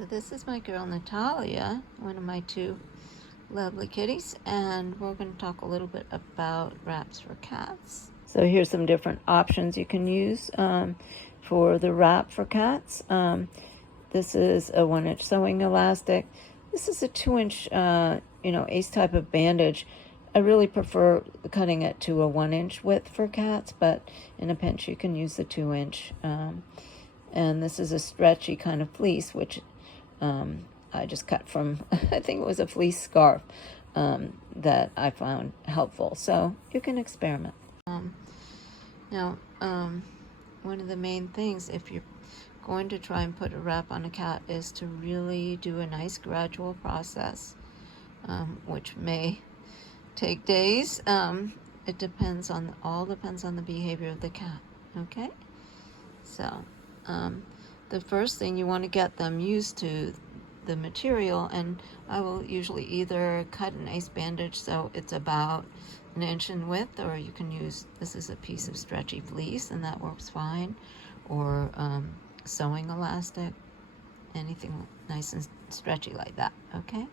So this is my girl Natalia, one of my two lovely kitties, and we're going to talk a little bit about wraps for cats. So here's some different options you can use for the wrap for cats. This is a 1-inch sewing elastic. This is a 2-inch, ace type of bandage. I really prefer cutting it to a 1-inch width for cats, but in a pinch you can use the 2-inch. And this is a stretchy kind of fleece, which I just cut from, I think it was a fleece scarf that I found helpful. So you can experiment. Now, one of the main things, if you're going to try and put a wrap on a cat, is to really do a nice gradual process, which may take days. It depends on, all depends on the behavior of the cat, okay? So, the first thing, you want to get them used to the material, and I will usually either cut an ace bandage so it's about 1 inch in width, or you can use, this is a piece of stretchy fleece and that works fine, or sewing elastic, anything nice and stretchy like that, okay?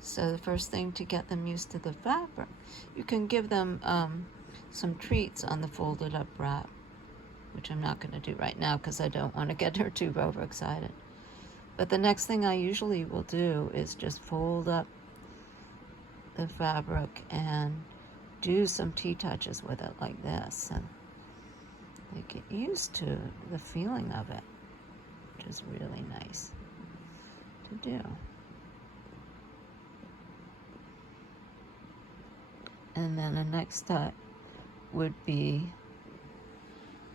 So the first thing, to get them used to the fabric, you can give them some treats on the folded up wrap, which I'm not going to do right now because I don't want to get her too overexcited. But the next thing I usually will do is just fold up the fabric and do some TTouches with it like this, and they get used to the feeling of it, which is really nice to do. And then the next step would be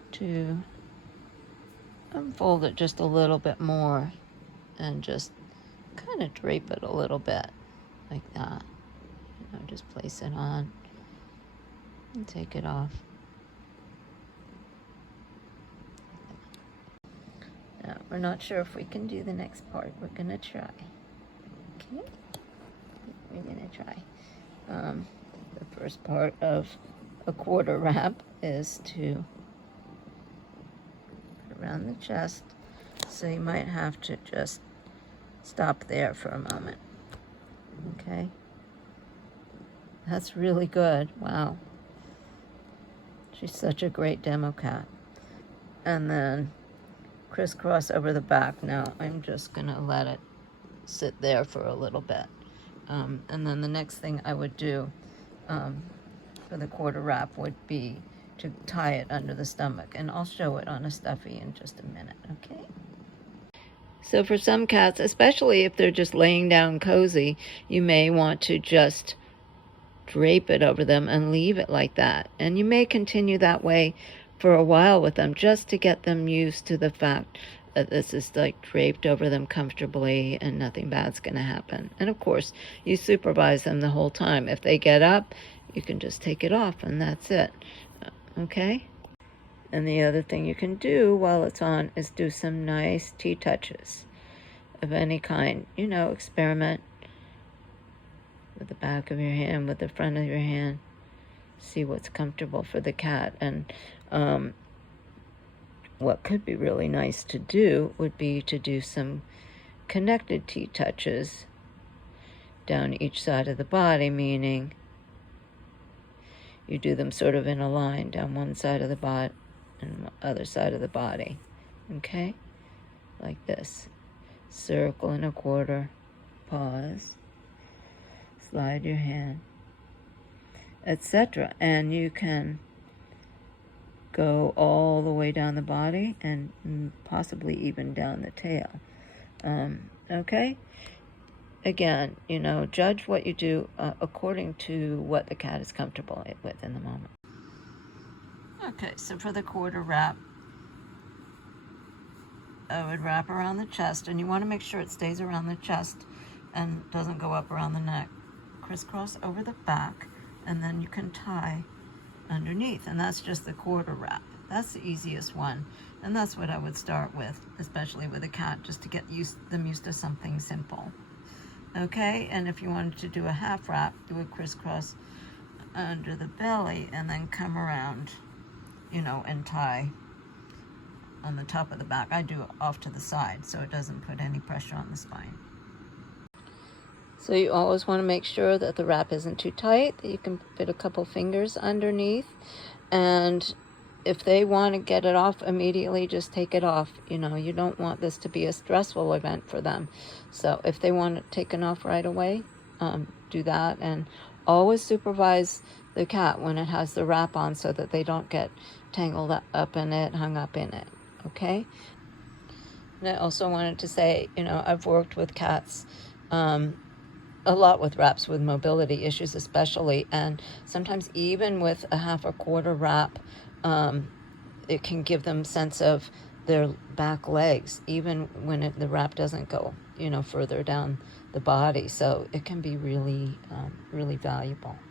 to unfold it just a little bit more and just kind of drape it a little bit like that. Just place it on and take it off. Now, we're not sure if we can do the next part. We're gonna try. Okay, we're gonna try. The first part of a quarter wrap is to put around the chest, so you might have to just stop there for a moment. Okay, that's really good. Wow, she's such a great demo cat. And then crisscross over the back. Now I'm just gonna let it sit there for a little bit, and then the next thing I would do for the quarter wrap would be to tie it under the stomach, and I'll show it on a stuffy in just a minute, okay? So for some cats, especially if they're just laying down cozy, you may want to just drape it over them and leave it like that. And you may continue that way for a while with them, just to get them used to the fact that this is like draped over them comfortably and nothing bad's going to happen. And of course, you supervise them the whole time. If they get up, you can just take it off and that's it. Okay? And the other thing you can do while it's on is do some nice TTouches of any kind. Experiment with the back of your hand, with the front of your hand. See what's comfortable for the cat. And what could be really nice to do would be to do some connected TTouches down each side of the body, meaning you do them sort of in a line down one side of the body and the other side of the body, okay? Like this. Circle and a quarter, pause, slide your hand, etc. And you can go all the way down the body and possibly even down the tail. Okay? Again, judge what you do according to what the cat is comfortable with in the moment. Okay, so for the quarter wrap, I would wrap around the chest, and you want to make sure it stays around the chest and doesn't go up around the neck. Crisscross over the back, and then you can tie underneath, and that's just the quarter wrap. That's the easiest one, and that's what I would start with, especially with a cat, just to get them used to something simple. Okay, and if you wanted to do a half wrap, you would crisscross under the belly and then come around, and tie on the top of the back. I do it off to the side so it doesn't put any pressure on the spine. So you always want to make sure that the wrap isn't too tight, that you can fit a couple fingers underneath. And if they want to get it off immediately, just take it off. You know, you don't want this to be a stressful event for them. So if they want it taken off right away, do that. And always supervise the cat when it has the wrap on so that they don't get tangled up in it, hung up in it. Okay? And I also wanted to say, you know, I've worked with cats a lot with wraps with mobility issues especially, and sometimes even with a half or quarter wrap, it can give them sense of their back legs even when the wrap doesn't go, you know, further down the body. So it can be really really valuable.